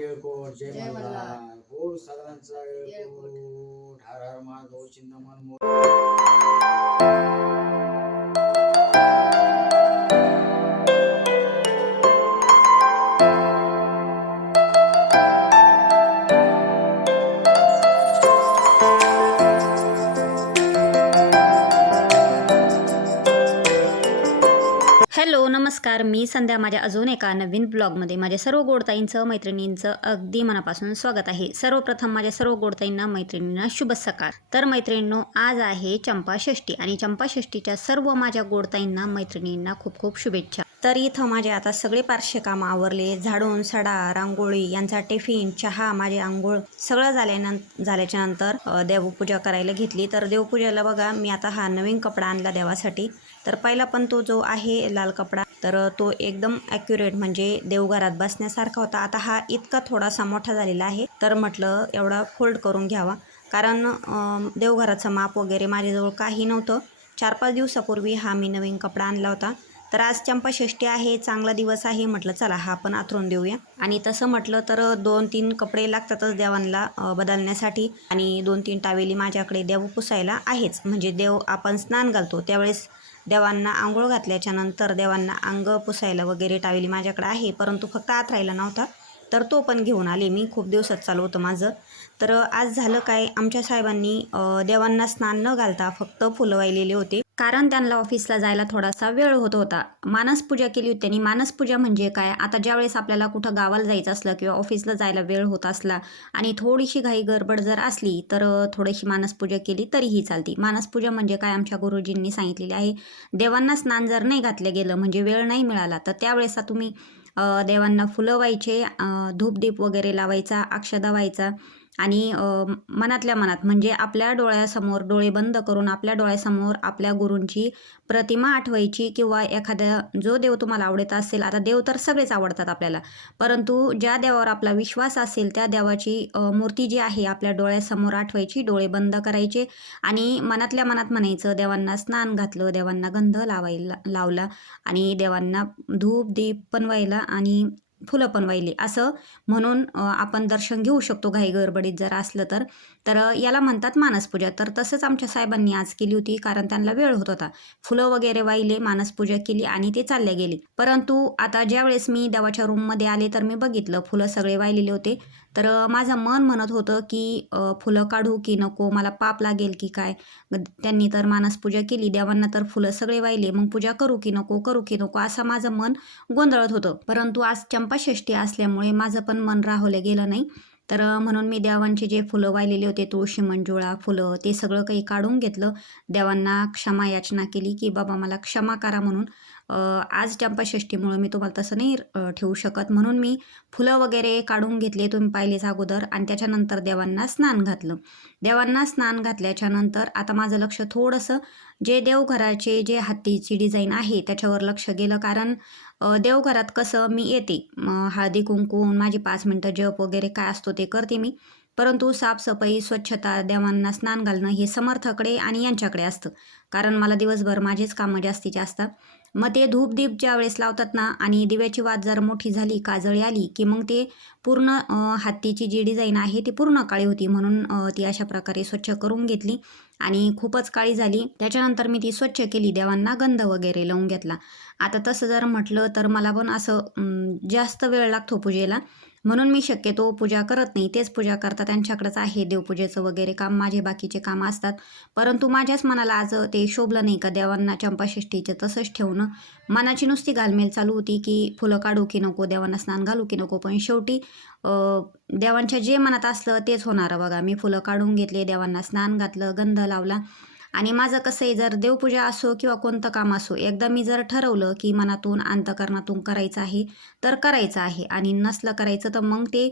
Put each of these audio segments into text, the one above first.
येळकोट येळकोट जय मल्हार. बोल सगळ्यांचा येळकोट. हर हर महादेव चिंतमन मोर नमस्कार मी संध्या माझ्या अजून एका नवीन ब्लॉगमध्ये माझ्या सर्व गोडताईंचं मैत्रिणींचं अगदी मनापासून स्वागत आहे. सर्वप्रथम माझ्या सर्व गोडताईंना मैत्रिणींना शुभ सकाळ. तर मैत्रिणींनो आज आहे चंपाषष्ठी आणि चंपाषष्ठीच्या सर्व माझ्या गोडताईंना मैत्रिणींना खूप खूप शुभेच्छा. तर इथं माझे आता सगळे पारशे काम आवरले. झाडून सडा रांगोळी यांचा टिफिन चहा माझे आंघोळ सगळं झाल्यानं झाल्याच्यानंतर देवपूजा करायला घेतली. तर देवपूजेला बघा मी आता हा नवीन कपडा आणला देवासाठी. तर पहिला पण तो जो आहे लाल कपडा तर तो एकदम ॲक्युरेट म्हणजे देवघरात बसण्यासारखा होता. आता हा इतका थोडासा मोठा झालेला आहे तर म्हटलं एवढा फोल्ड करून घ्यावा. कारण देवघराचं माप वगैरे माझ्याजवळ काही नव्हतं. चार पाच दिवसापूर्वी हा मी नवीन कपडा आणला होता. तर आज चंपाषष्ठी आहे चांगला दिवस आहे म्हटलं चला हा आपण आथरून देऊया. आणि तसं म्हटलं तर दोन तीन कपडे लागतातच देवांना बदलण्यासाठी. आणि दोन तीन टावेली माझ्याकडे देव पुसायला आहेच. म्हणजे देव आपण स्नान घालतो त्यावेळेस देवांना आंघोळ घातल्याच्या नंतर देवांना अंग पुसायला वगैरे टावेली माझ्याकडे आहे परंतु फक्त आत राहिला नव्हता तर तो पण घेऊन आले मी. खूप दिवसात चालू होतं माझं. तर आज झालं काय आमच्या साहेबांनी देवांना स्नान न घालता फक्त फुलं वाहिलेले होते. कारण त्यांना ऑफिसला जायला थोडासा वेळ होत होता. मानसपूजा केली होती त्यांनी. मानसपूजा म्हणजे काय? आता ज्यावेळेस आपल्याला कुठं गावाला जायचं असलं किंवा ऑफिसला जायला वेळ होत असला आणि थोडीशी घाई गडबड जर असली तर थोडीशी मानसपूजा केली तरीही चालती. मानसपूजा म्हणजे काय? आमच्या गुरुजींनी सांगितलेली आहे. देवांना स्नान जर नाही घातलं गेलं म्हणजे वेळ नाही मिळाला तर त्यावेळेस तुम्ही देवांना फुलं व्हायचे धूपदीप वगैरे लावायचा अक्षदा व्हायचा आणि मनातल्या मनात म्हणजे आपल्या डोळ्यासमोर डोळे बंद करून आपल्या डोळ्यासमोर आपल्या गुरूंची प्रतिमा आठवायची किंवा एखाद्या जो देव तुम्हाला आवडत असेल आता देव तर सगळेच आवडतात आपल्याला परंतु ज्या देवावर आपला विश्वास असेल त्या देवाची मूर्ती जी आहे आपल्या डोळ्यासमोर आठवायची डोळे बंद करायचे आणि मनातल्या मनात म्हणायचं देवांना स्नान घातलं देवांना गंध लावायला लावला आणि देवांना धूप दीप पण व्हायला आणि फुलं पण वाहिली. असं म्हणून आपण दर्शन घेऊ शकतो घाई गडबडीत जर असलं तर. तर याला म्हणतात मानसपूजा. तर तसंच आमच्या साहेबांनी आज केली होती कारण त्यांना वेळ होत होता. फुलं वगैरे वाहिले मानसपूजा केली आणि ते चालले गेले. परंतु आता ज्यावेळेस मी देवाच्या रूममध्ये आले तर मी बघितलं फुलं सगळे वाहिलेले होते. तर माझं मन म्हणत होतं की फुलं काढू की नको मला पाप लागेल की काय? त्यांनी तर मानसपूजा केली देवांना तर फुलं सगळे वाहिले मग पूजा करू की नको करू की नको असं माझं मन गोंधळत होतं. परंतु आज चंपाषष्ठी असल्यामुळे माझं पण मन राहवलं गेलं नाही. तर म्हणून मी देवांचे जे फुलं वाहिलेले होते तुळशी मंजुळा फुलं ते सगळं काही काढून घेतलं. देवांना क्षमा याचना केली की बाबा मला क्षमा करा म्हणून. आज चंपाषष्ठीमुळं मी तुम्हाला तसं नाही ठेवू शकत. म्हणून मी फुलं वगैरे काढून घेतले तुम्ही पाहिलेच अगोदर आणि त्याच्यानंतर देवांना स्नान घातलं. देवांना स्नान घातल्याच्या नंतर आता माझं लक्ष थोडंसं जे देवघराचे जे हत्तीची डिझाईन आहे त्याच्यावर लक्ष गेलं. कारण देवघरात कसं मी येते. हळदी कुंकू माझी पाच मिनटं जप वगैरे काय असतो ते करते मी. परंतु साफसफाई स्वच्छता देवांना स्नान घालणं हे समर्थकडे आणि यांच्याकडे असतं. कारण मला दिवसभर माझेच कामं जास्तीचे असतात मग ते धूपदीप ज्या वेळेस लावतात ना आणि दिव्याची वात जर मोठी झाली काजळी आली की मग ते पूर्ण हत्तीची जी डिझाईन आहे ती पूर्ण काळी होती म्हणून ती अशा प्रकारे स्वच्छ करून घेतली आणि खूपच काळी झाली. त्याच्यानंतर मी ती स्वच्छ केली देवांना गंध वगैरे लावून घेतला. आता तसं जर म्हटलं तर मला पण असं जास्त वेळ लागतो पूजेला. म्हणून मी शक्यतो पूजा करत नाही. तेच पूजा करता त्यांच्याकडेच आहे देवपूजेचं वगैरे काम. माझे बाकीचे काम असतात. परंतु माझ्याच मनाला आज ते शोभलं नाही का? देवांना चंपाषष्ठीचं तसंच ठेवणं. मनाची नुसती घालमेल चालू होती की फुलं काढू की नको देवांना स्नान घालू की नको. पण शेवटी देवांच्या जे मनात असलं तेच होणारं बघा. मी फुलं काढून घेतले देवांना स्नान घातलं गंध लावला. आणि माझं कसं आहे जर देवपूजा असो किंवा कोणतं काम असो एकदा मी जर ठरवलं की मनातून अंतकरणातून करायचं आहे तर करायचं आहे. आणि नसलं करायचं तर मग ते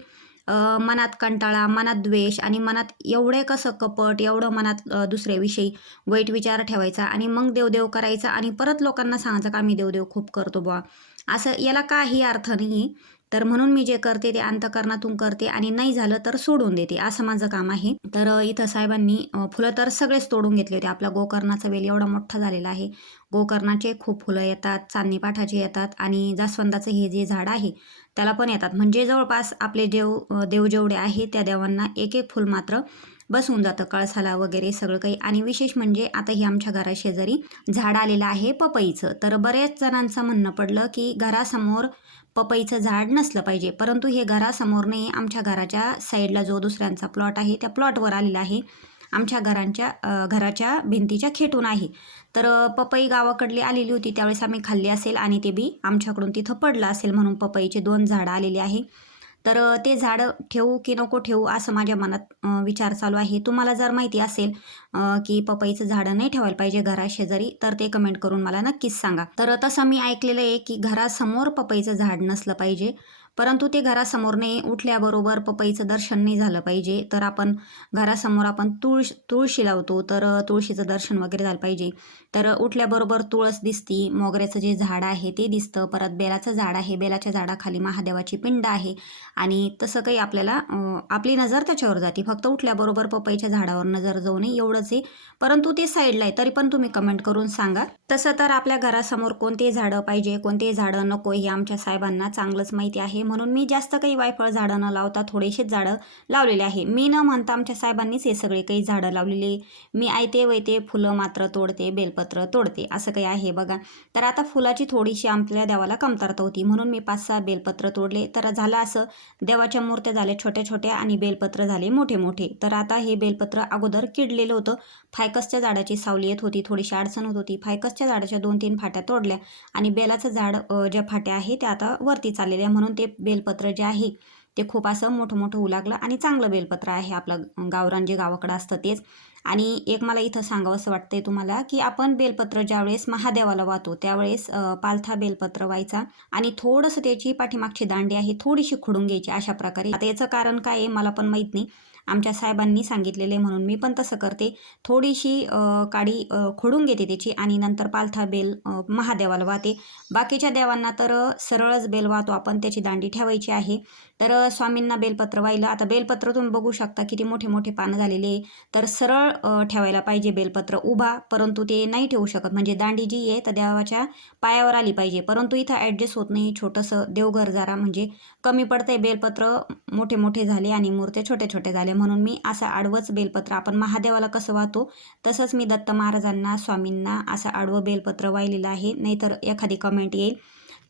मनात कंटाळा मनात द्वेष आणि मनात एवढे कसं कपट एवढं मनात दुसऱ्याविषयी वाईट विचार ठेवायचा आणि मग देवदेव करायचा आणि परत लोकांना सांगायचं का आम्ही देवदेव खूप करतो बुवा. असं याला काही अर्थ नाही तर म्हणून मी जे करते ते अंतकरणातून करते आणि नाही झालं तर सोडून देते. असं माझं काम आहे. तर इथं साहेबांनी फुलं तर सगळेच तोडून घेतले होते. आपला गोकर्णाचा वेल एवढा मोठा झालेला आहे. गोकर्णाचे खूप फुलं येतात चांदणी पाठाचे येतात आणि जास्वंदाचं हे जे झाड आहे त्याला पण येतात. म्हणजे जवळपास आपले देव देव जेवढे आहे त्या देवांना एक एक फुल मात्र बसवून जातं. कळसाला वगैरे सगळं काही. आणि विशेष म्हणजे आता ही आमच्या घराशेजारी झाड आलेलं आहे पपईचं. तर बऱ्याच जणांचं म्हणणं पडलं की घरासमोर पपईचं झाड नसलं पाहिजे. परंतु हे घरासमोर नाही आमच्या घराच्या साईडला जो दुसऱ्यांचा प्लॉट आहे त्या प्लॉटवर आलेला आहे. आमच्या घरांच्या घराच्या भिंतीच्या खेटून आहे. तर पपई गावाकडली आलेली होती त्यावेळेस आम्ही खाल्ली असेल आणि ते बी आमच्याकडून तिथं पडलं असेल म्हणून पपईचे दोन झाडं आलेली आहे. तर ते झाडं ठेवू की नको ठेवू असं माझ्या मनात विचार चालू आहे. तुम्हाला जर माहिती असेल की पपईचं झाडं नाही ठेवायला पाहिजे घराशेजारी तर ते कमेंट करून मला नक्कीच सांगा. तर तसं मी ऐकलेलं आहे की घरासमोर पपईचं झाड नसलं पाहिजे. परंतु ते घरासमोर नाही उठल्याबरोबर पपईचं दर्शन नाही झालं पाहिजे. तर आपण घरासमोर आपण तुळश तुळशी लावतो तर तुळशीचं दर्शन वगैरे झालं पाहिजे. तर उठल्याबरोबर तुळस दिसती मोगऱ्याचं जे झाड आहे ते दिसतं. परत बेलाचं झाड आहे बेलाच्या झाडाखाली महादेवाची पिंड आहे. आणि तसं काही आपल्याला आपली नजर त्याच्यावर जाते. फक्त उठल्याबरोबर पपईच्या झाडावर नजर जाऊ नये एवढंच आहे. परंतु ते साईडला आहे तरी पण तुम्ही कमेंट करून सांगा. तसं तर आपल्या घरासमोर कोणते झाडं पाहिजे कोणते झाडं नको हे आमच्या साहेबांना चांगलंच माहिती आहे. म्हणून मी जास्त काही वायफळ झाडं न लावता थोडेसेच झाडं लावलेले आहे. मी न म्हणता आमच्या साहेबांनीच हे सगळे काही झाडं लावलेले. मी आयते वैते फुलं मात्र तोडते बेलपत्र तोडते असं काही आहे बघा. तर आता फुलाची थोडीशी आपल्या देवाला कमतरता होती. म्हणून मी पाच सहा बेलपत्र तोडले. तर झालं असं देवाच्या मूर्त्या झाल्या छोट्या छोट्या आणि बेलपत्र झाले मोठे मोठे. तर आता हे बेलपत्र अगोदर किडलेलं होतं. फायकसच्या झाडाची सावली येत होती थोडीशी अडचण होत होती. फायकसच्या झाडाच्या दोन तीन फाट्या तोडल्या आणि बेलाचं झाड ज्या फाट्या आहे त्या आता वरती चाललेल्या. म्हणून ते बेलपत्र जे आहे ते खूप असं मोठं मोठं होऊ लागलं आणि चांगलं बेलपत्र आहे आपलं गावरान जे गावाकडं असतं तेच. आणि एक मला इथं सांगावं असं वाटतंय तुम्हाला की आपण बेलपत्र ज्यावेळेस महादेवाला वाहतो त्यावेळेस पालथा बेलपत्र व्हायचा आणि थोडंसं त्याची पाठीमागची दांडी आहे थोडीशी खुडून घ्यायची अशा प्रकारे. आता याचं कारण काय आहे मला पण माहीत नाही. आमच्या साहेबांनी सांगितलेले म्हणून मी पण तसं करते. थोडीशी काडी खोडून घेते त्याची आणि नंतर पालथा बेल महादेवाला वाहते. बाकीच्या देवांना तर सरळच बेल वाहतो आपण त्याची दांडी ठेवायची आहे. तर स्वामींना बेलपत्र वाहिलं. आता बेलपत्र तुम्ही बघू शकता किती मोठे मोठे पानं झालेले तर सरळ ठेवायला पाहिजे बेलपत्र उभा परंतु ते नाही ठेवू शकत. म्हणजे दांडी जी आहे तर देवाच्या पायावर आली पाहिजे. परंतु इथं ॲडजस्ट होत नाही. छोटंसं देवघर जरा म्हणजे कमी पडतंय बेलपत्र मोठे मोठे झाले आणि मूर्त्या छोट्या छोट्या झाल्या. म्हणून मी असं आडवंच बेलपत्र आपण महादेवाला कसं वाहतो तसंच मी दत्त महाराजांना स्वामींना असं आडवं बेलपत्र वाहिलेलं आहे. नाहीतर एखादी कमेंट येईल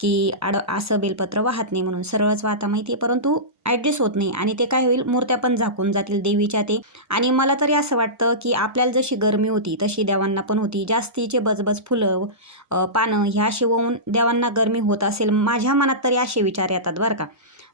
की आड असं बेलपत्र वाहत नाही म्हणून सरळच वाहता माहिती आहे परंतु ॲडजस्ट होत नाही आणि ते काय होईल? मूर्त्या पण झाकून जातील देवीच्या ते. आणि मला तरी असं वाटतं की आपल्याला जशी गरमी होती तशी देवांना पण होती. जास्तीचे बजबज फुलं पानं ह्या शिवून देवांना गरमी होत असेल माझ्या मनात तरी असे विचार येतात बरं का.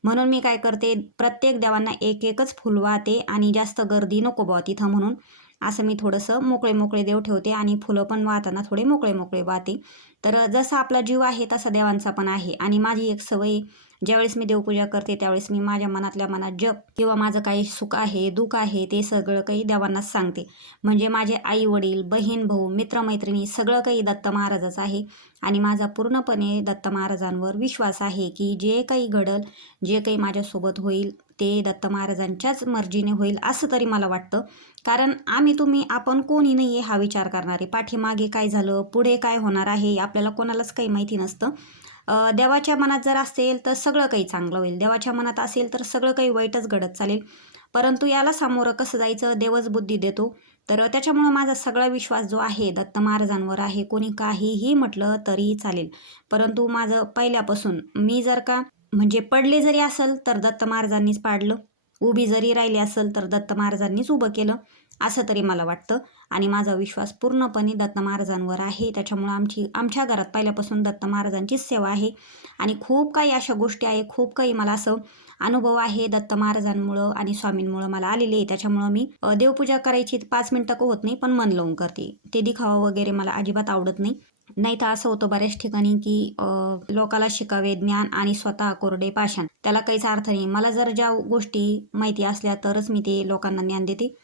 म्हणून मी काय करते प्रत्येक देवांना एक एकच फुल वाहते आणि जास्त गर्दी नको बुवा तिथं म्हणून. असं मी थोडंसं मोकळे मोकळे देव ठेवते आणि फुलं पण वाहताना थोडे मोकळे मोकळे वाहते. तर जसा आपला जीव आहे तसा देवांचा पण आहे. आणि माझी एक सवय ज्यावेळेस मी देवपूजा करते त्यावेळेस मी माझ्या मनातल्या मनात जप किंवा माझं काही सुख आहे दुःख आहे ते सगळं काही देवांनाच सांगते. म्हणजे माझे आई वडील बहीण भाऊ मित्रमैत्रिणी सगळं काही दत्त महाराजाचं आहे. आणि माझा पूर्णपणे दत्त महाराजांवर विश्वास आहे की जे काही घडल जे काही माझ्यासोबत होईल ते दत्त महाराजांच्याच मर्जीने होईल असं तरी मला वाटतं. कारण आम्ही तुम्ही आपण कोणी नाही आहे हा विचार करणारे. पाठीमागे काय झालं पुढे काय होणार आहे आपल्याला कोणालाच काही माहिती नसतं. देवाच्या मनात जर असेल तर सगळं काही चांगलं होईल. देवाच्या मनात असेल तर सगळं काही वाईटच घडत चालेल. परंतु याला सामोरं कसं जायचं देवच बुद्धी देतो. तर त्याच्यामुळं माझा सगळा विश्वास जो आहे दत्त महाराजांवर आहे कोणी काहीही म्हटलं तरी चालेल. परंतु माझं पहिल्यापासून मी जर का म्हणजे पडले जरी असेल तर दत्त महाराजांनीच पाडलं. उभी जरी राहिली असेल तर दत्त महाराजांनीच उभं केलं असं तरी मला वाटतं. आणि माझा विश्वास पूर्णपणे दत्त महाराजांवर आहे. त्याच्यामुळं आमची आमच्या घरात पहिल्यापासून दत्त महाराजांचीच सेवा आहे. आणि खूप काही अशा गोष्टी आहे खूप काही मला असं अनुभव आहे दत्त महाराजांमुळं आणि स्वामींमुळं मला आलेले आहे. त्याच्यामुळं मी देवपूजा करायची पाच मिनटं होत नाही पण मन लावून करते. ते दिखावा वगैरे मला अजिबात आवडत नाही. नाही तर असं होतं बऱ्याच ठिकाणी की लोकाला शिकावे ज्ञान आणि स्वतः कोरडे पाषाण. त्याला काहीच अर्थ नाही. मला जर ज्या गोष्टी माहिती असल्या तरच मी ते लोकांना ज्ञान देते.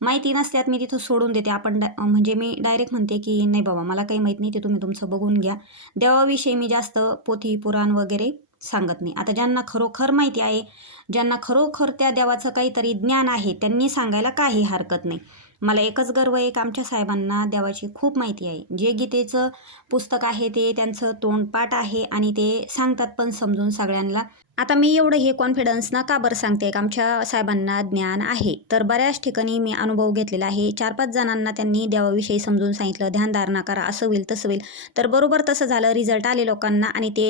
माहिती नसल्यात मी तिथं सोडून देते. आपण म्हणजे मी डायरेक्ट म्हणते की नाही बाबा मला काही माहीत नाही ते तुम्ही तुमचं बघून घ्या. देवाविषयी मी जास्त पोथी पुराण वगैरे सांगत नाही. आता ज्यांना खरोखर माहिती आहे ज्यांना खरोखर त्या देवाचं काहीतरी ज्ञान आहे त्यांनी सांगायला काही हरकत नाही. मला एकच गर्व आहे आमच्या साहेबांना देवाची खूप माहिती आहे. जे गीतेचं पुस्तक आहे ते त्यांचं तोंडपाठ आहे आणि ते सांगतात पण समजून सगळ्यांना. आता मी एवढं हे कॉन्फिडन्स ना का बरं सांगते का? आमच्या साहेबांना ज्ञान आहे. तर बऱ्याच ठिकाणी मी अनुभव घेतलेला आहे. चार पाच जणांना त्यांनी देवाविषयी समजून सांगितलं ध्यानधारणा करा असं होईल तसं होईल. तर बरोबर तसं झालं. रिझल्ट आले लोकांना आणि ते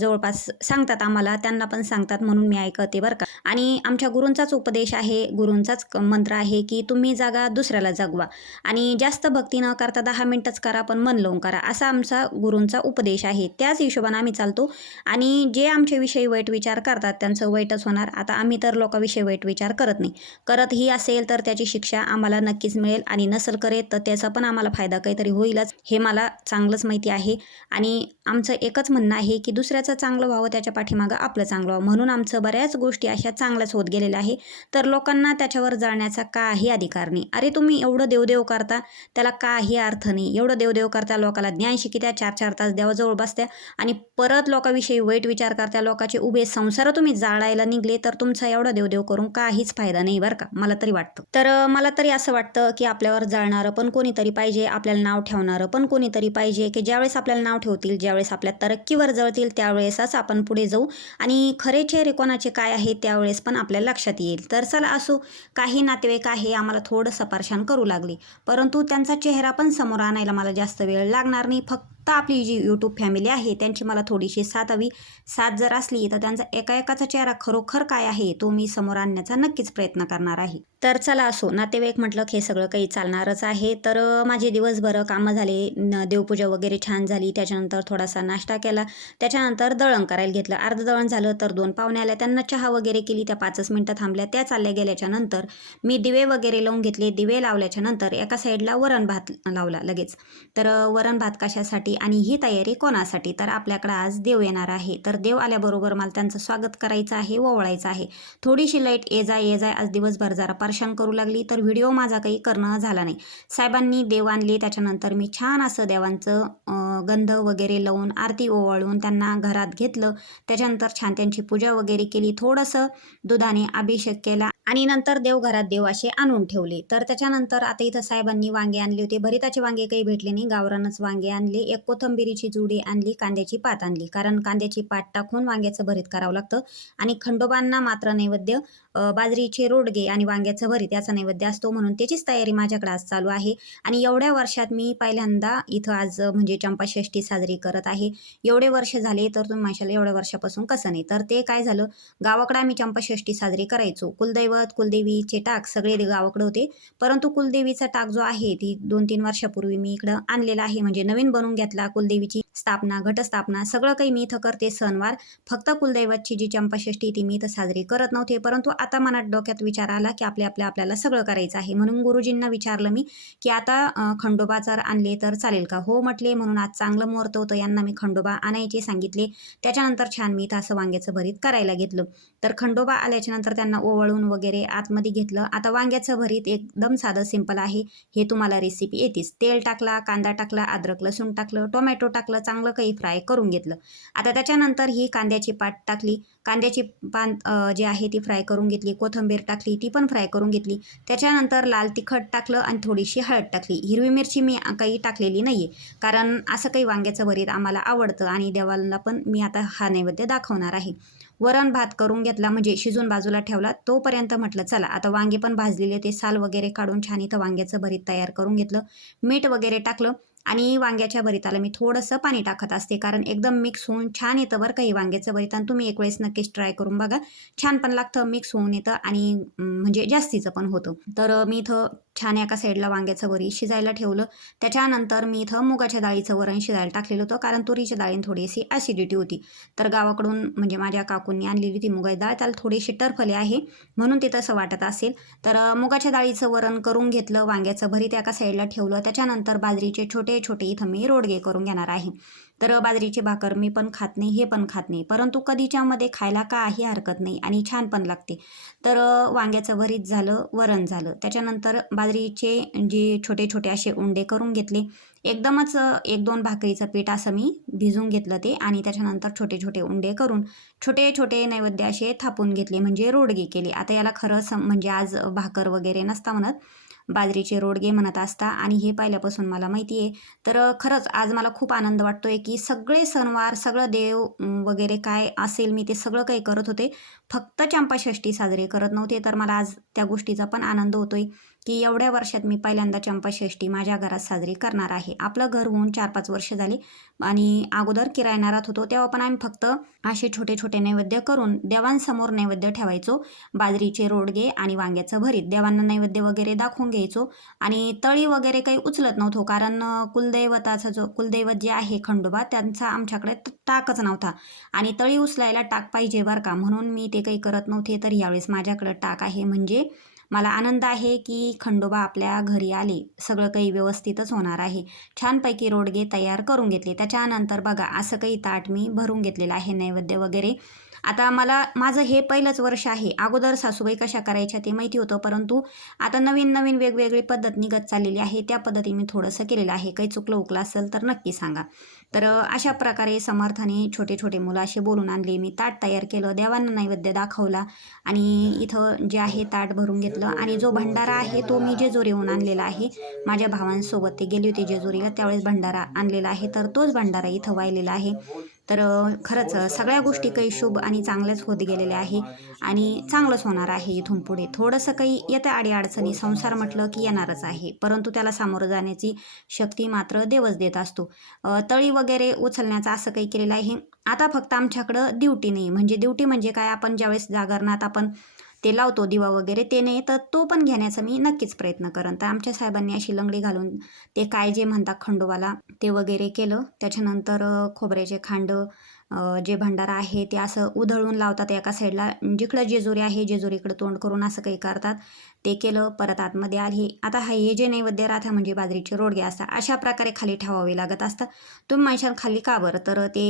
जवळपास सांगतात आम्हाला त्यांना पण सांगतात म्हणून मी ऐकते बरं का. आणि आमच्या गुरूंचाच उपदेश आहे गुरूंचाच मंत्र आहे की तुम्ही जागा दुसऱ्याला जगवा. आणि जास्त भक्ती न करता दहा मिनटंच करा पण मन लावून करा. असा आमचा गुरूंचा उपदेश आहे. त्याच हिशोबाने आम्ही चालतो. आणि जे आमच्याविषयी वाईट विचार विचार करतात त्यांचं वाईटच होणार. आता आम्ही तर लोकांविषयी वाईट विचार करत नाही. करत ही असेल तर त्याची शिक्षा आम्हाला नक्कीच मिळेल आणि नसल करेल तर त्याचा पण आम्हाला फायदा काहीतरी होईलच हे मला चांगलंच माहिती आहे. आणि आमचं एकच म्हणणं आहे की दुसऱ्याचं चांगलं व्हावं त्याच्या पाठीमागं आपलं चांगलं व्हावं. म्हणून आमचं बऱ्याच गोष्टी अशा चांगल्याच होत गेलेल्या आहे. तर लोकांना त्याच्यावर जळण्याचा काही अधिकार नाही. अरे तुम्ही एवढं देवदेव करता त्याला काही अर्थ नाही. एवढं देवदेव करता लोकाला ज्ञान शिकित्या चार चार तास देवाजवळ बसत्या आणि परत लोकांविषयी वाईट विचार करता लोकांचे उभे संसार तुम्ही जाळायला निघले तर तुमचा एवढा देवदेव करून काहीच फायदा नाही बरं का? मला तरी वाटतं. तर मला तरी असं वाटतं की आपल्यावर जाळणारं पण कोणीतरी पाहिजे आपल्याला नाव ठेवणारं पण कोणीतरी पाहिजे की ज्यावेळेस आपल्याला नाव ठेवतील ज्यावेळेस आपल्या तरक्कीवर जळतील त्यावेळेसच आपण पुढे जाऊ आणि खरे चेहरे कोणाचे काय आहे त्यावेळेस पण आपल्याला लक्षात येईल. तर चला असो काही नातेवाईक आहे आम्हाला थोडंसं पारशान करू लागले. परंतु त्यांचा चेहरा पण समोर आणायला मला जास्त वेळ लागणार नाही. फक्त आपली जी यूट्यूब फॅमिली आहे त्यांची मला थोडीशी साथ हवी साथ जर असली तर त्यांचा एका एकाचा चेहरा खरोखर काय आहे तो मी समोर आणण्याचा नक्कीच प्रयत्न करणार आहे. तर चला असो नातेवाईक म्हटलं हे सगळं काही चालणारच आहे. तर माझे दिवसभर कामं झाले न- देवपूजा वगैरे छान झाली. त्याच्यानंतर थोडासा नाश्ता केला. त्याच्यानंतर दळण करायला घेतलं. अर्ध दळण झालं तर दोन पाहुणे आल्या. त्यांना चहा वगैरे केली. त्या पाचच मिनटं थांबल्या. त्या चालल्या गेल्याच्यानंतर मी दिवे वगैरे लावून घेतले. दिवे लावल्याच्या नंतर एका साईडला वरण भात लावला लगेच. तर वरण भात कशासाठी? आणि ही तयारी कोणासाठी? तर आपल्याकडं आज देव येणार आहे. तर देव आल्याबरोबर मला त्यांचं स्वागत करायचं आहे ओवळायचं आहे. थोडीशी लाइट ये जाय ये जाय आज दिवसभर जरा पार्शान करू लागली तर व्हिडिओ माझा काही करणं झाला नाही. साहेबांनी देव आणले त्याच्यानंतर मी छान असं देवांचं गंध वगैरे लावून आरती ओवाळून त्यांना घरात घेतलं. त्याच्यानंतर छान त्यांची पूजा वगैरे केली थोडंसं दुधाने अभिषेक केला आणि नंतर देवघरात देव असे आणून ठेवले. तर त्याच्यानंतर आता इथं साहेबांनी वांगे आणले होते. भरिताचे वांगे काही भेटले नाही गावरानच वांगे आणले. एक कोथंबिरीची जुडी आणली कांद्याची पात आणली. कारण कांद्याची पात टाकून वांग्याचं भरीत करावं लागतं. आणि खंडोबांना मात्र नैवेद्य बाजरीचे रोडगे आणि वांग्याचं भरीत याचा नैवेद्य असतो म्हणून त्याचीच तयारी माझ्याकडे आज चालू आहे. आणि एवढ्या वर्षात मी पहिल्यांदा इथं आज म्हणजे चंपाषष्ठी साजरी करत आहे. एवढे वर्ष झाले तर तुम्ही म्हणशाल एवढ्या वर्षापासून कसं नाही? तर ते काय झालं? गावाकडे आम्ही चंपाषष्ठी साजरी करायचो. कुलदैवत कुलदेवीचे टाक सगळे गावाकडे होते. परंतु कुलदेवीचा टाक जो आहे ती दोन तीन वर्षापूर्वी मी इकडं आणलेला आहे. म्हणजे नवीन बनवून घेतला कुलदेवीची. स्थापना घटस्थापना सगळं काही मी इथं करते सणवार. फक्त कुलदैवतची जी चंपाषष्ठी ती मी इथं साजरी करत नव्हते परंतु आता मनात डोक्यात विचार आला की आपल्या आपल्या आपल्याला सगळं करायचं आहे. म्हणून गुरुजींना विचारलं मी की आता खंडोबा जर आणले तर चालेल का? हो म्हटले म्हणून आज चांगलं मुहूर्त होतं यांना मी खंडोबा आणायचे सांगितले. त्याच्यानंतर छान मी इथं असं वांग्याचं भरीत करायला घेतलं. तर खंडोबा आल्याच्यानंतर त्यांना ओवळून वगैरे आतमध्ये घेतलं. आता वांग्याचं भरीत एकदम साधं सिंपल आहे. हे तुम्हाला रेसिपी येतेच तेल टाकला कांदा टाकला अद्रक लसूण टाकलं टोमॅटो टाकलं चांगलं काही फ्राय करून घेतलं. आता त्याच्यानंतर ही कांद्याची पाट टाकली. कांद्याची पान जे जी आहे ती फ्राय करून घेतली. कोथिंबीर टाकली ती पण फ्राय करून घेतली. त्याच्यानंतर लाल तिखट टाकलं आणि थोडीशी हळद टाकली. हिरवी मिरची मी काही टाकलेली नाही आहे कारण असं काही वांग्याचं भरीत आम्हाला आवडतं आणि देवाला पण मी आता हा नैवेद्य दाखवणार आहे. वरण भात करून घेतला म्हणजे शिजून बाजूला ठेवला. तोपर्यंत म्हटलं चला आता वांगे पण भाजलेले ते साल वगैरे काढून छान इथं वांग्याचं भरीत तयार करून घेतलं. मीठ वगैरे टाकलं. आणि वांग्याच्या भरिताला मी थोडंसं पाणी टाकत असते कारण एकदम मिक्स होऊन छान येतं बरं काही वांग्याचं भरीत. आणि तुम्ही एक वेळेस नक्कीच ट्राय करून बघा. छान पण लागतं मिक्स होऊन येतं आणि म्हणजे जास्तीचं पण होतं. तर मी इथं छान एका साईडला वांग्याचं वरी शिजायला ठेवलं. त्याच्यानंतर मी इथं मुगाच्या डाळीचं वरण शिजायला टाकलेलं होतं कारण तुरीच्या डाळीने थोडीशी ॲसिडिटी होती. तर गावाकडून म्हणजे माझ्या काकूंनी आणलेली ती मुगाची डाळ त्याला थोडीशी टरफले आहे म्हणून ते तसं वाटत असेल. तर मुगाच्या डाळीचं वरण करून घेतलं वांग्याचं भरीत एका साईडला ठेवलं. त्याच्यानंतर बाजरीचे छोटे छोटे इथं मी रोडगे करून घेणार आहे. तर बाजरीची भाकर मी पण खात नाही हे पण खात नाही. परंतु कधीच्यामध्ये खायला काही हरकत नाही आणि छान पण लागते. तर वांग्याचं भरीत झालं वरण झालं. त्याच्यानंतर बाजरीचे जे छोटे छोटे असे उंडे करून घेतले. एकदमच एक दोन भाकरीचं पीठ असं मी भिजून घेतलं ते आणि त्याच्यानंतर छोटे छोटे उंडे करून छोटे छोटे नैवेद्य असे थापून घेतले म्हणजे रोडगे केले. आता याला खरं सम म्हणजे आज भाकर वगैरे नसता म्हणत. बाजरीचे रोडगे म्हणत असता. आणि हे पाहिल्यापासून मला माहिती आहे तर खरंच आज मला खूप आनंद वाटतोय की सगळे सणवार सगळं देव वगैरे काय असेल मी ते सगळं काही करत होते. फक्त चंपाषष्ठी साजरे करत नव्हते तर मला आज त्या गोष्टीचा पण आनंद होतोय. की एवढ्या वर्षात मी पहिल्यांदा चंपाषष्ठी माझ्या घरात साजरी करणार आहे. आपलं घर होऊन चार पाच वर्ष झाली आणि अगोदर किरायना राहत होतो तेव्हा पण आम्ही फक्त असे छोटे छोटे नैवेद्य करून देवांसमोर नैवेद्य ठेवायचो. बाजरीचे रोडगे आणि वांग्याचं भरीत देवांना नैवेद्य वगैरे दाखवून घ्यायचो. आणि तळी वगैरे काही उचलत नव्हतो कारण कुलदैवताचा जो कुलदैवत जे आहे खंडोबा त्यांचा आमच्याकडे टाकच नव्हता. आणि तळी उचलायला टाक पाहिजे बरं का म्हणून मी ते काही करत नव्हते. तर यावेळेस माझ्याकडं टाक आहे म्हणजे मला आनंद आहे की खंडोबा आपल्या घरी आले. सगळं काही व्यवस्थितच होणार आहे. छानपैकी रोडगे तयार करून घेतले. त्याच्यानंतर बघा असं काही ताट मी भरून घेतलेलं आहे नैवेद्य वगैरे. आता मला माझं हे पहिलंच वर्ष आहे. अगोदर सासूबाई कशा करायच्या ते माहिती होतं परंतु आता नवीन नवीन वेगवेगळी पद्धत निघत चाललेली आहे. त्या पद्धतीने मी थोडंसं केलेलं आहे. काही चुकलं उकलं असेल तर नक्की सांगा. तर अशा प्रकारे समर्थाने छोटे छोटे मुलं असे बोलून आणले. मी ताट तयार केलं देवांना नैवेद्य दाखवला आणि इथं जे आहे ताट भरून घेतलं आणि जो भंडारा आहे तो मी जेजुरीहून आणलेला आहे. माझ्या भावांसोबत ते गेली होती जेजुरीला त्यावेळेस भंडारा आणलेला आहे. तर तोच भंडारा इथं वाहिलेला आहे. तर खरंच सगळ्या गोष्टी काही शुभ आणि चांगल्याच होत गेलेल्या आहे आणि चांगलंच होणार आहे इथून पुढे. थोडंसं काही येत्या अडीअडचणी संसार म्हटलं की येणारच आहे परंतु त्याला सामोरं जाण्याची शक्ती मात्र देवच देत असतो. तळी वगैरे उचलण्याचं असं काही केलेलं आहे. आता फक्त आमच्याकडं ड्युटी नाही. म्हणजे ड्युटी म्हणजे काय? आपण ज्यावेळेस जागरणात आपण ते लावतो दिवा वगैरे ते नाही तर तो पण घेण्याचा मी नक्कीच प्रयत्न करेन. तर आमच्या साहेबांनी अशी लंगडी घालून ते काय जे म्हणतात खंडोबाला ते वगैरे केलं. त्याच्यानंतर खोबऱ्याचे खांड जे भंडारा आहे ते असं उधळून लावतात एका साईडला. जिकडं जेजुरी आहे जेजुरीकडे तोंड करून असं काही करतात. ते केलं परत आतमध्ये आली. आता हा हे जे नैवेद्य राहता म्हणजे बाजरीचे रोडगे असतात अशा प्रकारे खाली ठेवावे लागत असतात तुम्ही म्हणशाल खाली का बरं? तर ते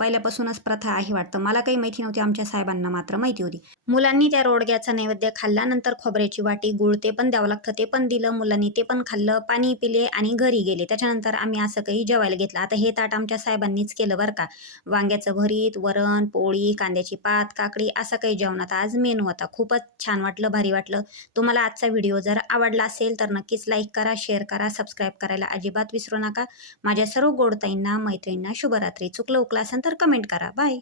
पहिल्यापासूनच प्रथा आहे वाटतं. मला काही माहिती नव्हती आमच्या साहेबांना मात्र माहिती होती. मुलांनी त्या रोडग्याचा नैवेद्य खाल्ल्यानंतर खोबऱ्याची वाटी गुळ ते पण द्यावं लागतं. ते पण दिलं मुलांनी ते पण खाल्लं पाणी पिले आणि घरी गेले. त्याच्यानंतर आम्ही असं काही जेवायला घेतलं. आता हे ताट आमच्या साहेबांनीच केलं बरं का. वांग्याचं भरीत वरण पोळी कांद्याची पात काकडी असं काही जेवणात आज मेनू होता. खूपच छान वाटलं भारी वाटलं. तुम्हाला आजचा व्हिडिओ जर आवडला असेल तर नक्कीच लाईक करा शेअर करा सबस्क्राईब करायला अजिबात विसरू नका. माझ्या सर्व गोडताईंना मैत्रिणींना शुभरात्री. चुकलं उकलं असेल तर कमेंट करा. बाय.